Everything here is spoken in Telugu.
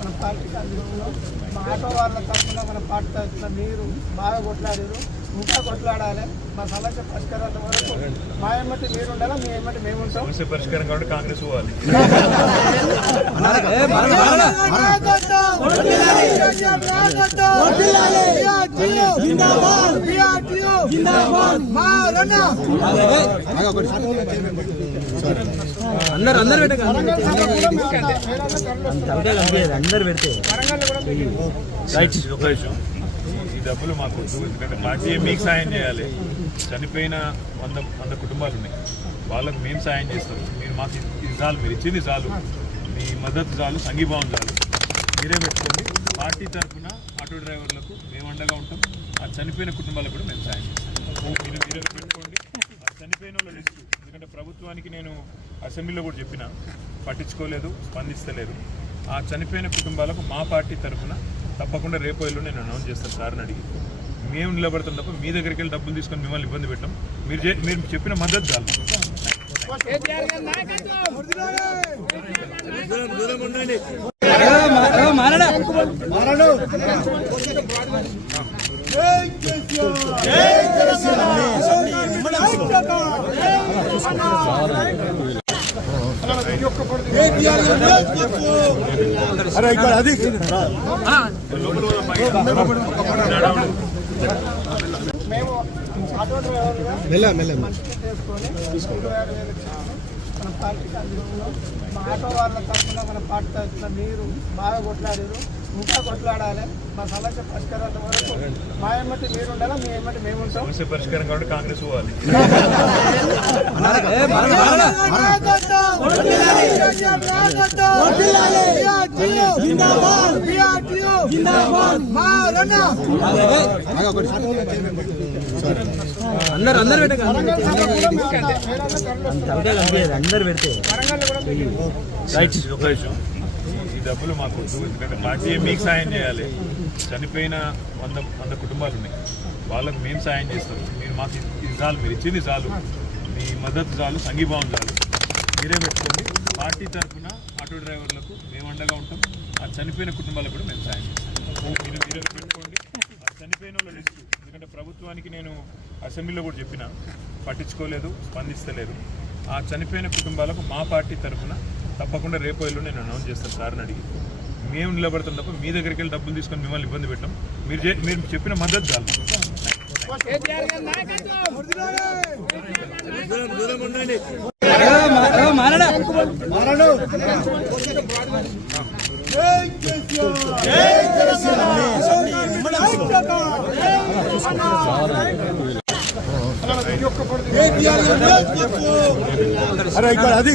మన పార్టీకి అందులో మా ఆటో వాళ్ళ తరఫున మన పార్టీ తరఫున మీరు బాగా కొట్లాడారు, ఇంకా కొట్లాడాలి. మా సమస్య పరిష్కారాల వరకు మా ఏమంటే మీరు ఉండాలా, మీ ఏమంటే మేము ఉంటాం. సమస్య పరిష్కారం కాబట్టి కాంగ్రెస్ పోవాలి. ఈ డబ్బులు మాకు ఎందుకంటే పార్టీ మీకు సాయం చేయాలి. చనిపోయిన 100 కుటుంబాలు ఉన్నాయి, వాళ్ళకు మేము సాయం చేస్తాం. మీరు మాకు ఇది చాలు, మీరు ఇచ్చింది చాలు, మీ మద్దతు చాలు, సంఘీభావం చాలు. మీరే పెట్టుకోండి. పార్టీ తరఫున ఆటో డ్రైవర్లకు మేము అండగా ఉంటాం. ఆ చనిపోయిన కుటుంబాలకు కూడా మేము సాయం చేస్తాం. మీరే పెట్టుకోండి. ఆ చనిపోయిన వాళ్ళ లిస్టు, ఎందుకంటే ప్రభుత్వానికి నేను అసెంబ్లీలో కూడా చెప్పిన, పట్టించుకోలేదు, స్పందిస్తలేదు. ఆ చనిపోయిన కుటుంబాలకు మా పార్టీ తరఫున తప్పకుండా రేపు ఎల్లుండి నేను అనౌన్స్ చేస్తాను. సార్ని అడిగి మేము నిలబడతాం తప్ప మీ దగ్గరికి వెళ్ళి డబ్బులు తీసుకొని మిమ్మల్ని ఇబ్బంది పెట్టాం. మీరు చెప్పిన మద్దతు చాలు. మేము ఆటో డ్రైవర్గా మన పార్టీకి అందులో మా ఆటో వాళ్ళ తరఫున మన పార్టీ తరఫున మీరు బాగా కొట్లాడారు, ఇంకా కొట్లాడాలి. మా సమస్య పరిష్కారాల వరకు మా ఏమంటే మీరు ఉండాలా, మీ ఏమంటే మేము ఉంటాం. సమస్య పరిష్కారం కాబట్టి కాంగ్రెస్ పోవాలి. ఈ డబ్బులు మాకు ఎందుకంటే పార్టీ మీకు సాయం చేయాలి. చనిపోయిన 100 కుటుంబాలు ఉన్నాయి, వాళ్ళకు మేము సాయం చేస్తాం. మీరు మాకు ఇది చాలు, మీరు ఇచ్చింది చాలు, మీ మద్దతు చాలు, సంఘీభావం చాలు. మీరే పెట్టుకోండి. పార్టీ తరఫున ఆటో డ్రైవర్లకు మేము అండగా ఉంటాం. ఆ చనిపోయిన కుటుంబాలకు కూడా మేము సాయం చేస్తాం. మీరే పెట్టుకోండి. ఆ చనిపోయిన వాళ్ళ లిస్టు, ఎందుకంటే ప్రభుత్వానికి నేను అసెంబ్లీలో కూడా చెప్పిన, పట్టించుకోలేదు, స్పందిస్తలేదు. ఆ చనిపోయిన కుటుంబాలకు మా పార్టీ తరఫున తప్పకుండా రేపు ఎల్లుండి నేను అనౌన్స్ చేస్తాను. సార్ని అడిగి మేము నిలబడతాం తప్ప మీ దగ్గరికి వెళ్ళి డబ్బులు తీసుకొని మిమ్మల్ని ఇబ్బంది పెట్టాం. మీరు చెప్పిన మద్దతు చాలు. అరే ఇక్కడ అది